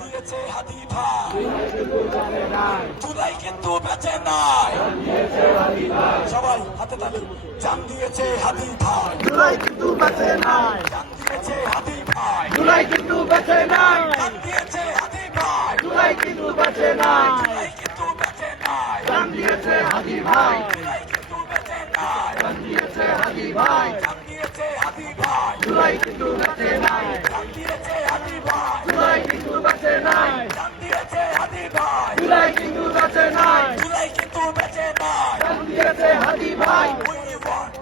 দিয়েছে হাদি ভাই, জুলাই কিন্তু বেঁচে নাই। সবাই হাতে তালি। জান দিয়েছে হাদি ভাই, জুলাই কিন্তু বেঁচে নাই, জান দিয়েছে হাদি ভাই, জুলাই কিন্তু বেঁচে নাই, জান দিয়েছে হাদি ভাই, জুলাই কিন্তু বেঁচে নাই, জুলাই কিন্তু বেঁচে নাই, জান দিয়েছে হাদি ভাই, জুলাই কিন্তু বেঁচে নাই, জান দিয়েছে হাদি ভাই, জান দিয়েছে হাদি ভাই, জুলাই কিন্তু বেঁচে নাই, জান দিয়েছে হাদি ভাই, জুলাই কিন্তু বেঁচে নাই, জান দিয়েছে হাদি ভাই, জুলাই কিন্তু বেঁচে নাই, জুলাই কিন্তু বেঁচে নাই। জান দিয়েছে হাদি ভাই। We want,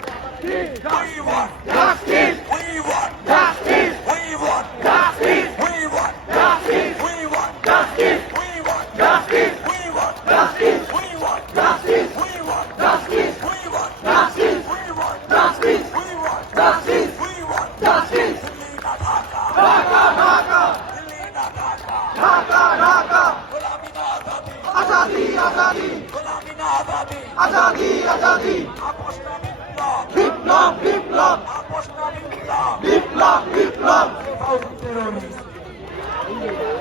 we want, justice, we want, justice, we want, justice, we want, justice, we want, justice, we want, justice, we want, justice, we want, justice, we want, justice, we want, justice, we want, justice, we want, justice, we want, justice, Delhi না ঢাকা, ঢাকা, ঢাকা, দিল্লি না ঢাকা, ঢাকা, ঢাকা, গোলামি না আজাদি, আজাদি, আজাদি, গোলামি না আজাদি, আজাদি, আজাদি, আপোষ না বিপ্লব, বিপ্লব, বিপ্লব, আপোষ না বিপ্লব, বিপ্লব, বিপ্লব, safe house of terrorists,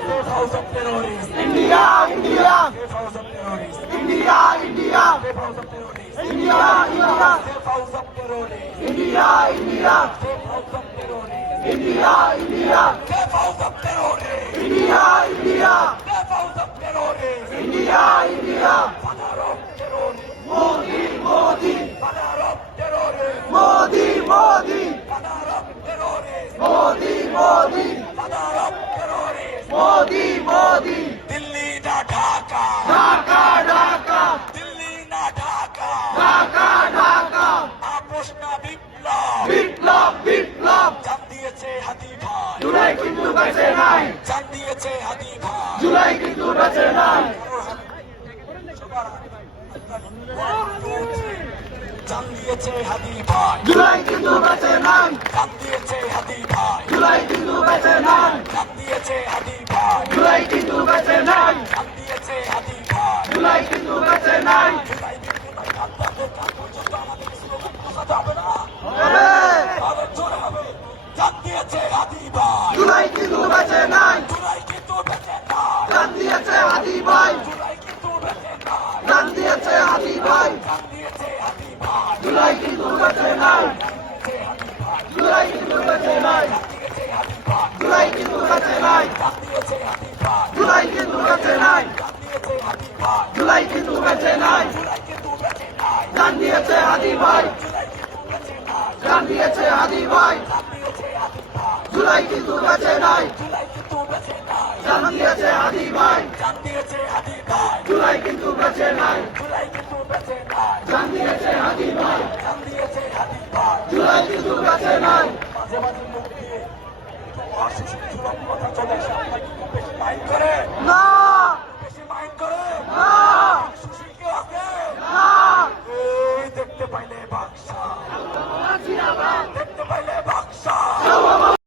safe house of terrorists, India, India, safe house of terrorists, India, India, safe house of terrorists, India, India, safe house of terrorists, India, India, safe house of terrorists, India, India, safe house of terrorists, India, India, safe house of terrorists, India, India, father of terrorists, Modi, Modi, father of terrorists, Modi, Modi, father of terrorists, Modi, Modi, father of terrorists, Modi, Modi, Delhi না ঢাকা, ঢাকা, ঢাকা, দিল্লি না ঢাকা, ঢাকা, ঢাকা, আপোষ না বিপ্লব, বিপ্লব, বিপ্লব, জান দিয়েছে হাদি ভাই, জুলাই কিন্তু বেঁচে নাই, জান দিয়েছে হাদি ভাই, জুলাই কিন্তু বেঁচে নাই, জান দিয়েছে হাদি ভাই, জুলাই কিন্তু বেঁচে নাই, জান দিয়েছে হাদি ভাই, জুলাই কিন্তু বেঁচে নাই, জান দিয়েছে হাদি ভাই, জুলাই কিন্তু বেঁচে নাই, জান দিয়েছে হাদি ভাই, জুলাই কিন্তু বেঁচে নাই, জুলাই কিন্তু নাই, কাঁদতে কান পর্যন্ত আমাদের স্লোগান বোঝাতে হবে না, হবে, হবে জোরে হবে, জান দিয়েছে হাদি ভাই, জুলাই কিন্তু বেঁচে নাই, জুলাই কিন্তু বেঁচে নাই, জান দিয়েছে হাদি ভাই, জুলাই কিন্তু বেঁচে নাই, জান দিয়েছে হাদি ভাই, জান দিয়েছে হাদি ভাই, জুলাই কিন্তু বেঁচে নাই, দিয়েছে হাদি ভাই, জুলাই কিন্তু বেঁচে নাই, দিয়েছে হাদি ভাই, জুলাই কিন্তু বেঁচে নাই, জান দিয়েছে হাদি ভাই, জুলাই কিন্তু বেঁচে নাই, জান দিয়েছে হাদি ভাই, জুলাই কিন্তু বেঁচে নাই, জুলাই কিন্তু বেঁচে নাই, জান দিয়েছে হাদি ভাই, জুলাই কিন্তু বেঁচে নাই, জান দিয়েছে হাদি ভাই, জান দিয়েছে হাদি ভাই, জুলাই কিন্তু বেঁচে নাই, জুলাই কিন্তু বেঁচে নাই, জান দিয়েছে হাদি ভাই, জান দিয়েছে হাদি ভাই, জুলাই কিন্তু বেঁচে নাই, জুলাই কিন্তু বেঁচে নাই, জান দিয়েছে হাদি ভাই, জান দিয়েছে হাদি ভাই, জুলাই কিন্তু বেঁচে নাই। মাঝে মাঝে মুখ দিয়ে একটু অসুস্থ কথা চলে আসে, আপনাকে খুব বেশি মাইন্ড করে না